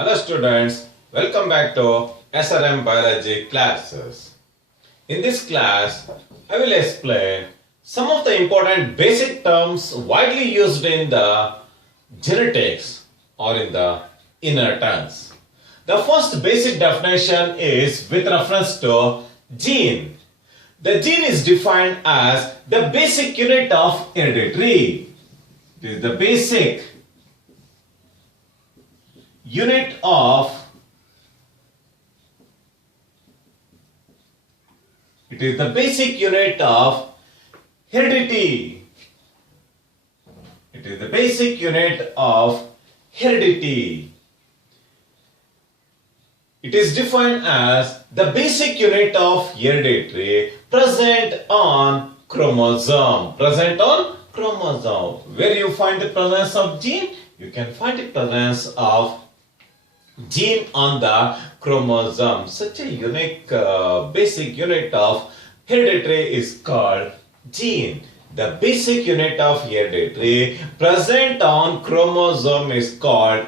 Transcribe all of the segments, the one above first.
Hello students, welcome back to SRM Biology classes. In this class, I will explain some of the important basic terms widely used in the genetics or in the inheritance. The first basic definition is with reference to gene. The gene is defined as the basic unit of heredity. It is the basic unit of heredity. It is the basic unit of heredity. It is defined as the basic unit of heredity present on chromosome. Where you find the presence of gene? You can find the presence of gene on the chromosome. Such a unique basic unit of heredity is called gene. The basic unit of heredity present on chromosome is called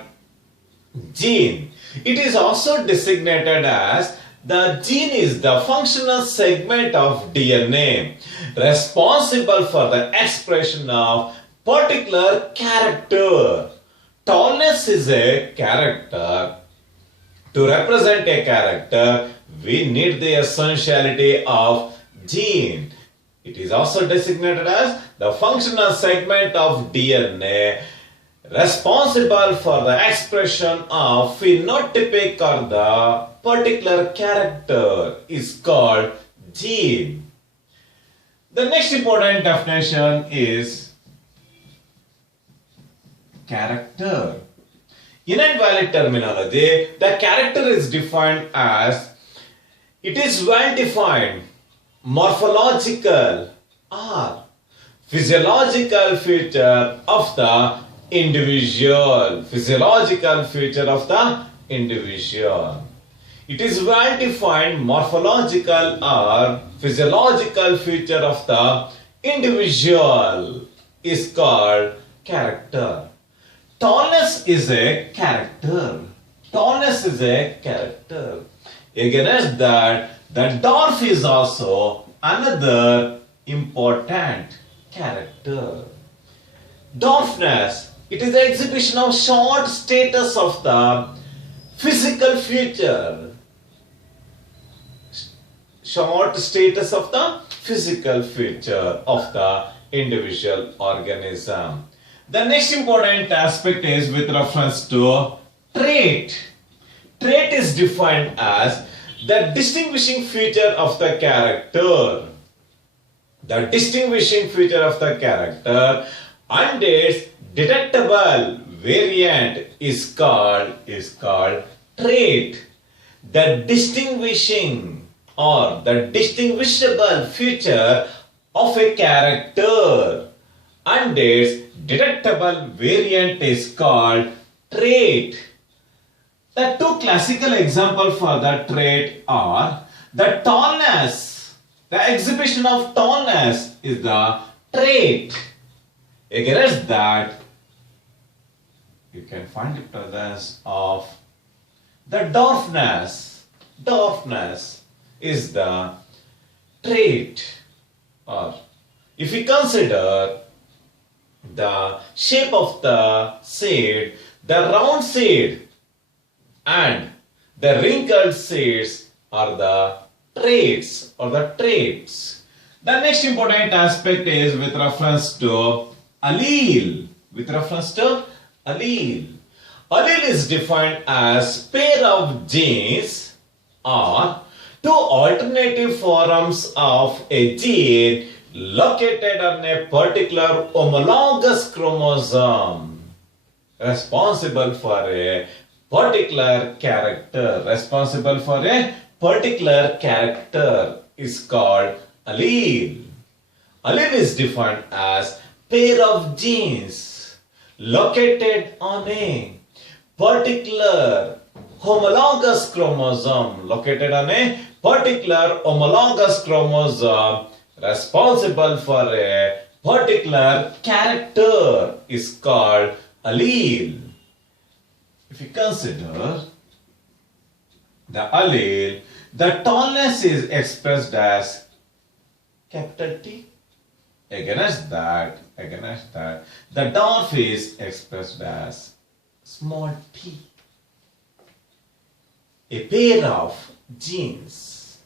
gene. It is also designated as the gene is the functional segment of DNA responsible for the expression of particular character. Tallness is a character. To represent a character, we need the essentiality of gene. It is also designated as the functional segment of DNA responsible for the expression of phenotypic or the particular character is called gene. The next important definition is character. In invalid terminology, the character is defined as it is well defined morphological or physiological feature of the individual. It is well defined morphological or physiological feature of the individual is called character. Tallness is a character. Against that, the dwarf is also another important character. Dwarfness, it is the exhibition of short status of the physical feature. Short status of the physical feature of the individual organism. The next important aspect is with reference to trait. Trait is defined as the distinguishing feature of the character. The distinguishing feature of the character and its detectable variant is called trait. The distinguishing or the distinguishable feature of a character and its detectable variant is called trait. The two classical examples for the trait are the tallness. The exhibition of tallness is the trait. Against that, you can find the presence of the dwarfness. Dwarfness is the trait. Or if we consider the shape of the seed, the round seed and the wrinkled seeds are the traits The next important aspect is with reference to allele. Allele is defined as pair of genes or two alternative forms of a gene located on a particular homologous chromosome responsible for a particular character. Is called allele. Allele is defined as pair of genes located on a particular homologous chromosome responsible for a particular character is called allele. if you consider the allele, the tallness is expressed as capital T. Against that, the dwarf is expressed as small t. A pair of genes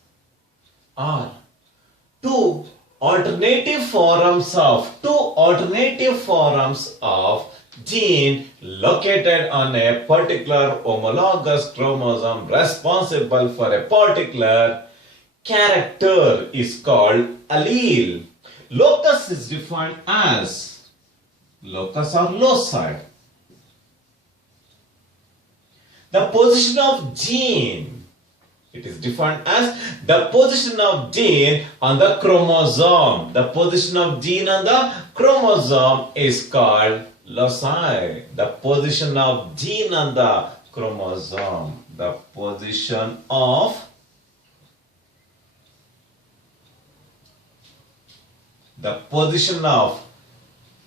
are two alternative forms of gene located on a particular homologous chromosome responsible for a particular character is called allele. Locus is defined as locus or loci. The position of gene. It is defined as the position of gene on the chromosome. The position of gene on the chromosome is called loci. The position of gene on the chromosome. The position of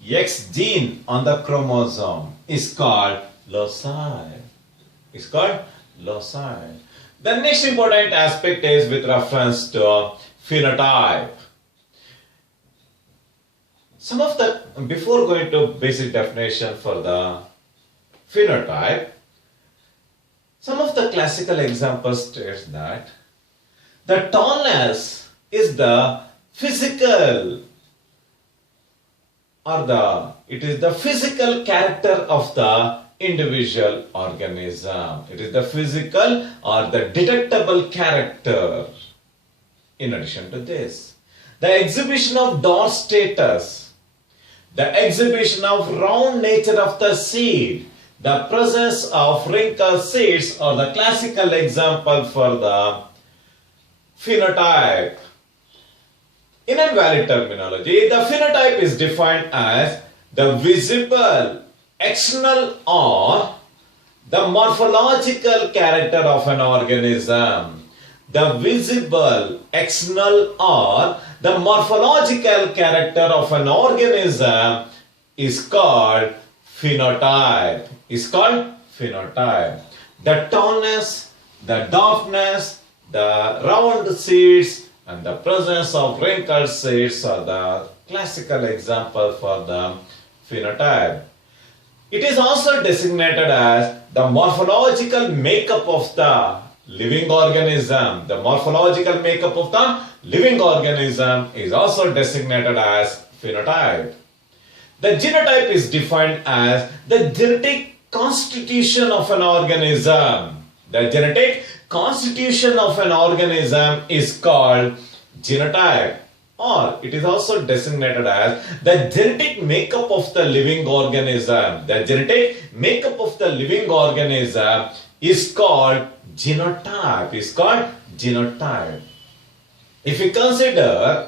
X gene on the chromosome is called loci. The next important aspect is with reference to phenotype. Before going to basic definition for the phenotype, some of the classical examples states that the tallness is the physical character of the individual organism. It is the physical or the detectable character. In addition to this, the exhibition of dot status, the exhibition of round nature of the seed, the presence of wrinkled seeds are the classical example for the phenotype. In invalid terminology, the phenotype is defined as the visible, external or the morphological character of an organism. The visible, external or the morphological character of an organism is called phenotype. The tallness, the darkness, the round seeds and the presence of wrinkled seeds are the classical example for the phenotype. It is also designated as the morphological makeup of the living organism. The morphological makeup of the living organism is also designated as phenotype. The genotype is defined as the genetic constitution of an organism. The genetic constitution of an organism is called genotype, or it is also designated as the genetic makeup of the living organism. The genetic makeup of the living organism is called genotype. If we consider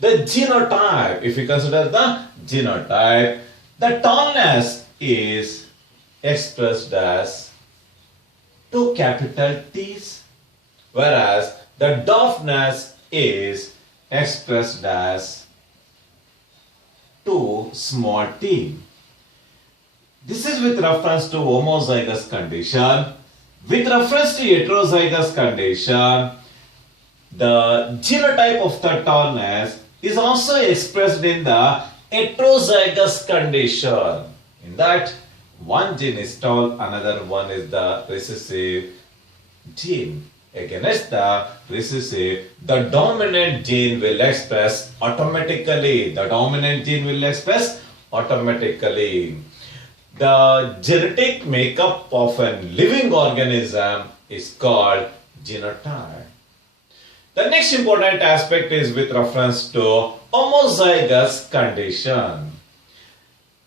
the genotype, the tallness is expressed as 2 capital T's, whereas the dwarfness is expressed as 2 small t. This is with reference to homozygous condition. With reference to heterozygous condition, the genotype of the tallness is also expressed in the heterozygous condition. In that, one gene is tall, another one is the recessive gene. Against the recessive, the dominant gene will express automatically. The genetic makeup of a living organism is called genotype. The next important aspect is with reference to homozygous condition.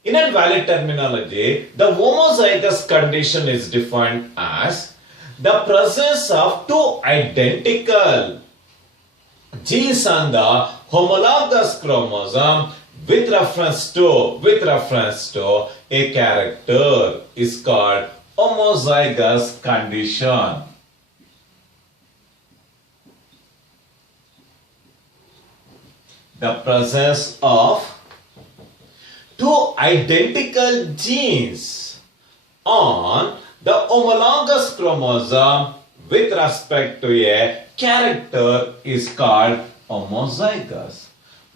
In invalid terminology, the homozygous condition is defined as the presence of 2 identical genes on the homologous chromosome with reference to a character is called homozygous condition. The presence of 2 identical genes on the homologous chromosome with respect to a character is called homozygous.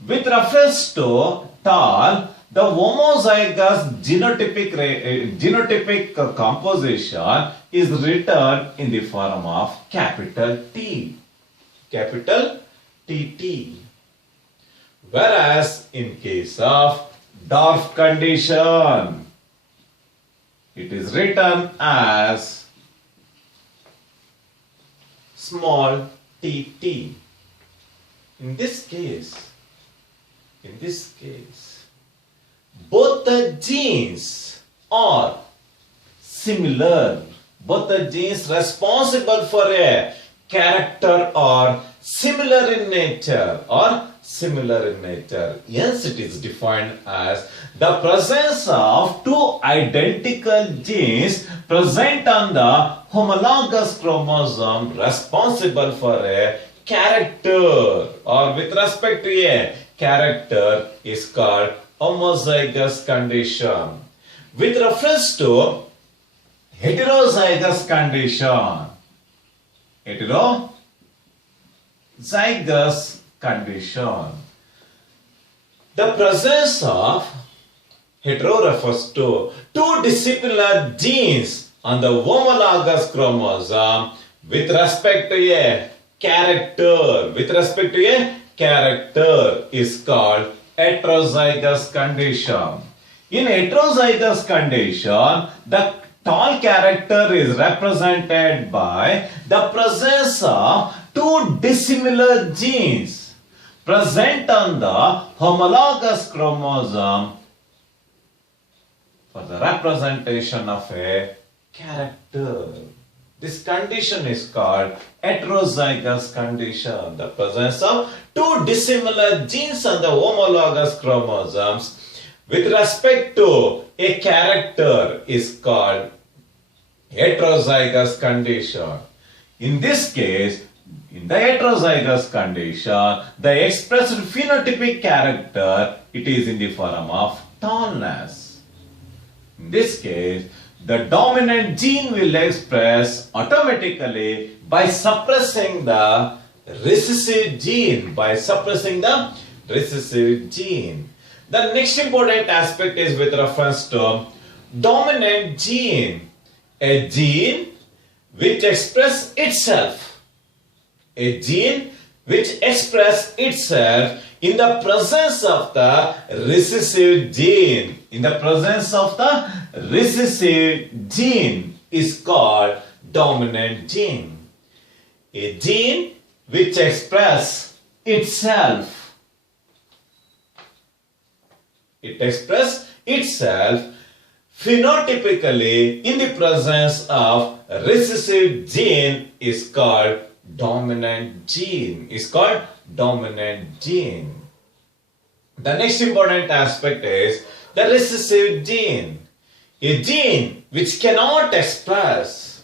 With reference to tall, the homozygous genotypic composition is written in the form of capital T. Capital TT. Whereas in case of dwarf condition, it is written as small tt. In this case, both the genes are similar. Both the genes responsible for a character are similar in nature. Hence, it is defined as the presence of two identical genes present on the homologous chromosome responsible for a character or with respect to a character is called homozygous condition. With reference to heterozygous condition, heterozygous condition, the presence of hetero refers to two dissimilar genes on the homologous chromosome with respect to a character. Is called heterozygous condition. In heterozygous condition, the tall character is represented by the presence of two dissimilar genes present on the homologous chromosome for the representation of a character. This condition is called heterozygous condition. The presence of two dissimilar genes on the homologous chromosomes with respect to a character is called heterozygous condition. In this case, in the heterozygous condition, the expressed phenotypic character, it is in the form of tallness. In this case, the dominant gene will express automatically by suppressing the recessive gene. The next important aspect is with reference to dominant gene. A gene which expresses itself. A gene which expresses itself in the presence of the recessive gene. Is called dominant gene. A gene which expresses itself. It expresses itself phenotypically in the presence of recessive gene is called dominant gene. The next important aspect is the recessive gene. A gene which cannot express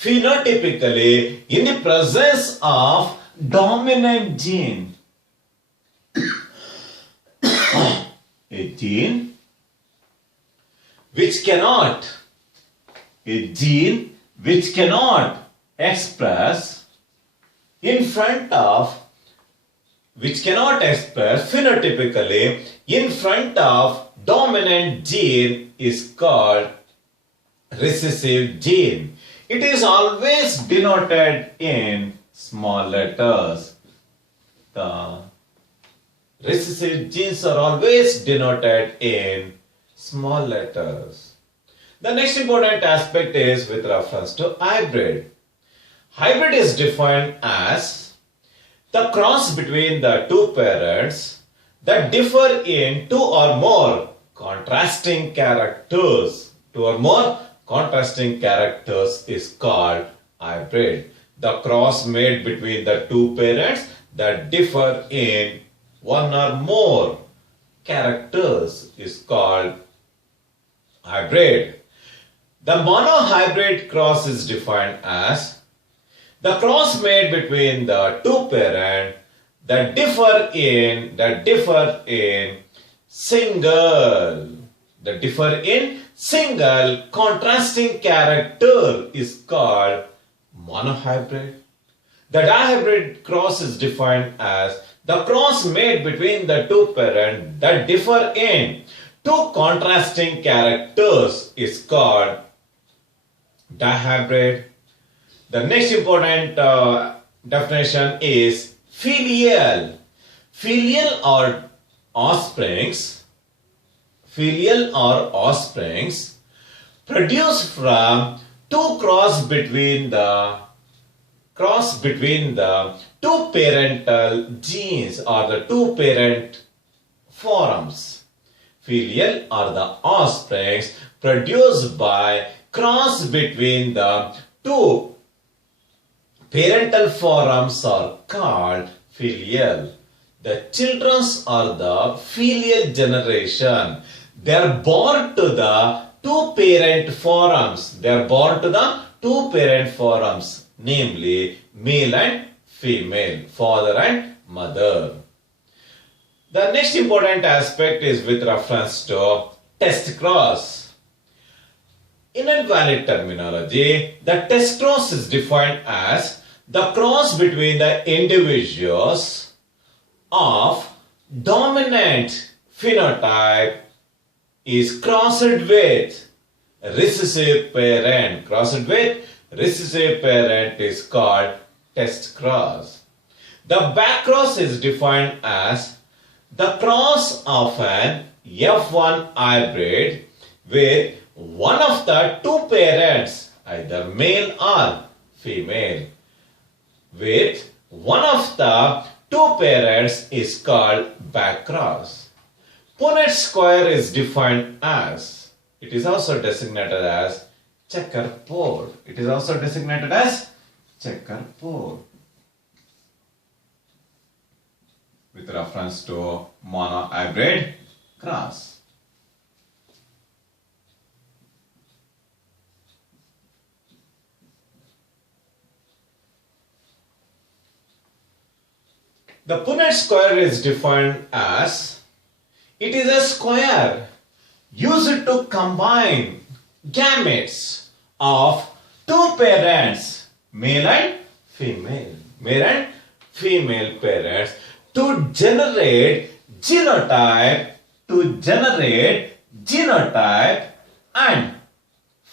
phenotypically in the presence of dominant gene. A gene which cannot express phenotypically in front of dominant gene is called recessive gene. It is always denoted in small letters. The recessive genes are always denoted in small letters. The next important aspect is with reference to hybrid. Hybrid is defined as the cross between the two parents that differ in two or more contrasting characters. Is called hybrid. The cross made between the two parents that differ in one or more characters is called hybrid. The monohybrid cross is defined as the cross made between the two parents that differ in single. The differ in single contrasting character is called monohybrid. The dihybrid cross is defined as the cross made between the two parents that differ in two contrasting characters is called dihybrid. The next important definition is filial. Filial or offsprings produced from cross between the two parental genes or the two parent forms. Filial are the offsprings produced by cross between the two parental forms are called filial. The children are the filial generation. They are born to the two parent forms. Namely male and female, father and mother. The next important aspect is with reference to test cross. In invalid terminology, the test cross is defined as the cross between the individuals of dominant phenotype is crossed with recessive parent. Recessive parent is called test cross. The back cross is defined as the cross of an F1 hybrid with one of the two parents, either male or female, with one of the two parents is called back cross. Punnett Square is defined as, it is also designated as checkerboard. With reference to monohybrid cross. The Punnett square is defined as, it is a square used to combine gametes of two parents, male and female parents, to generate genotype and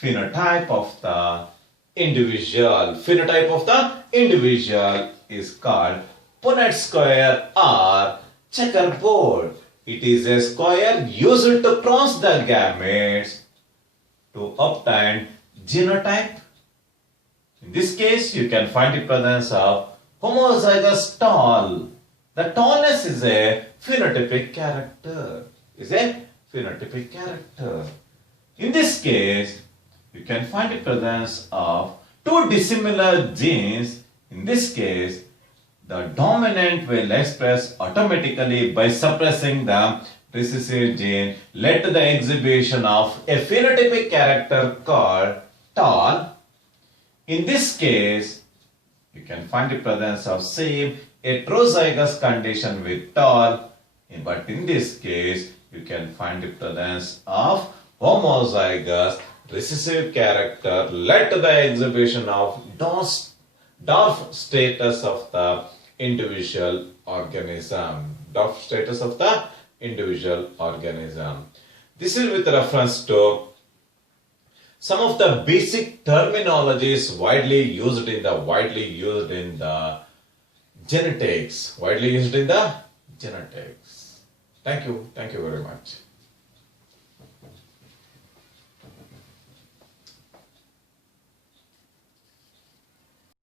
phenotype of the individual. Phenotype of the individual is called Punnett square or checkerboard. It is a square used to cross the gametes to obtain genotype. In this case, you can find the presence of homozygous tall. The tallness is a phenotypic character. In this case, you can find the presence of two dissimilar genes. In this case, the dominant will express automatically by suppressing the recessive gene, led to the exhibition of a phenotypic character called tall. In this case, you can find the presence of same heterozygous condition with tall, but in this case, you can find the presence of homozygous recessive character led to the exhibition of dwarf status of the individual organism. This is with reference to some of the basic terminologies widely used in the genetics. Thank you very much.